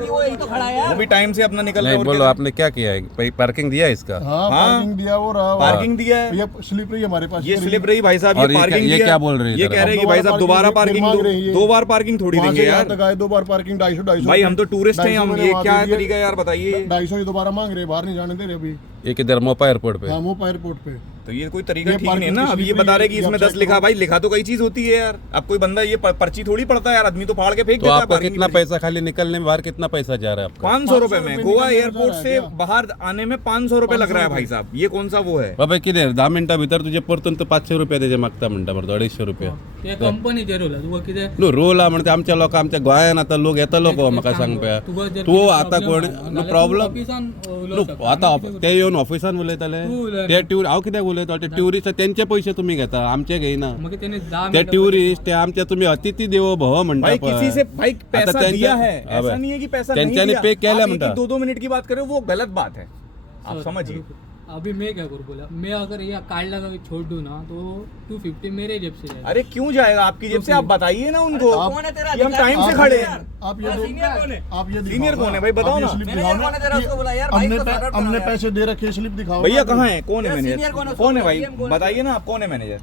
वो यही तो खड़ा है यार। वो भी टाइम से अपना निकल रहा नहीं है। बोलो आपने क्या किया है, पार्किंग दिया है इसका? हाँ पार्किंग दिया वो रहा पार्किंग दिया है, ये स्लिप रही हमारे पास, ये स्लिप रही भाई साहब, और ये ये पार्किंग क्या- ये दिया। क्या बोल रही है ये इधर? कह रहे हैं कि अब भाई साहब दोबारा पार्किंग मांग रही है। 2 बार पार्किंग थोड़ी वहाँ देंगे से यहाँ यार। तक आए 2 बार पार्किंग 250 भाई हम तो टूरिस्ट हैं, हम 250 ये मैंने क्या वहाँ है दे तरीका यार बताइए। 250 दोबारा मांग रहे, बाहर नहीं जाने दे रहे अभी। ये किधर मोपा एयरपोर्ट पे? हाँ मोपा एयरपोर्ट पे। तो ये कोई तरीका ये ठीक नहीं है parking ना। की अब ये slip बता रहे नहीं कि है, इसमें आप 10 check लिखा, करो। भाई लिखा तो कई चीज होती है यार। अब कोई बंदा ये पर्ची थोड़ी पड़ता है यार, आदमी तो फाड़ के फेंक तो देता है। आपको parking कितना की पर्ची। पैसा खाली निकलने में बाहर कितना पैसा जा रहा है आपका? 500 रुपए में 500 गोवा रुपए एयरपोर्ट निकल से रहा है बाहर आने में 500 रुपए लग रहा है भाई साहब। ये कौन सा वो है? बाबा किती 10 मिनिटां तुझे परतून तो 500 रुपया त्याचे मागता म्हणटा मरे 250 रुपया. ते कंपनीचे रूल तुका कितें नो रोल हा म्हणते आमच्या लोक आमच्या गोंयान आता लोक येतलो गो म्हाका सांग पळया. तू आता कोण नो प्रॉब्लेम ऑफिसान नो आता ते येवन ऑफिसान उलयताले ते हांव कित्याक उलयता ते ट्युरिस्ट त्यांचे पैसे तुम्ही घेता आमचे घेयना. मग त्याने 10 ते ट्युरिस्ट ते आमच्या तुम्ही अतिथी देवो भव म्हणता भाई किसी से भाई पैसा त्यांच्या- दिया है, ऐसा अबे. नहीं है कि पैसा नहीं त्यांच्यानी दिया। पे केलं आप म्हणता. 2-2 मिनट की बात करें वो गलत बात है, आप समझिए। अभी मैं क्या करूँ बोला, मैं अगर ये कार्ड लगा के छोड़ दूँ ना तो 250 मेरे जेब से जाएगा। अरे क्यों जाएगा आपकी जेब से? आप बताइए ना उनको तो कौन है तेरा कि हम अधिकारी? टाइम से आप खड़े ये- हैं। आप ये सीनियर कौन है? आप ये सीनियर दिखाओ कौन है ना। भाई, बताओ आप ये ना। स्लिप मैनेजर दिखाओ कौन है तेरा? ना उसको बुला यार, कि भाई हमने को सॉर्ट आउट हमने करा यार। पैसे दे रखे, स्लिप दिखाओ भैया ना। कहाँ है, कौन है तेरा मैनेजर? सीनियर कौन है? कौन है उसको भाई DM कौन है? बताइए ना, आप कौन है मैनेजर?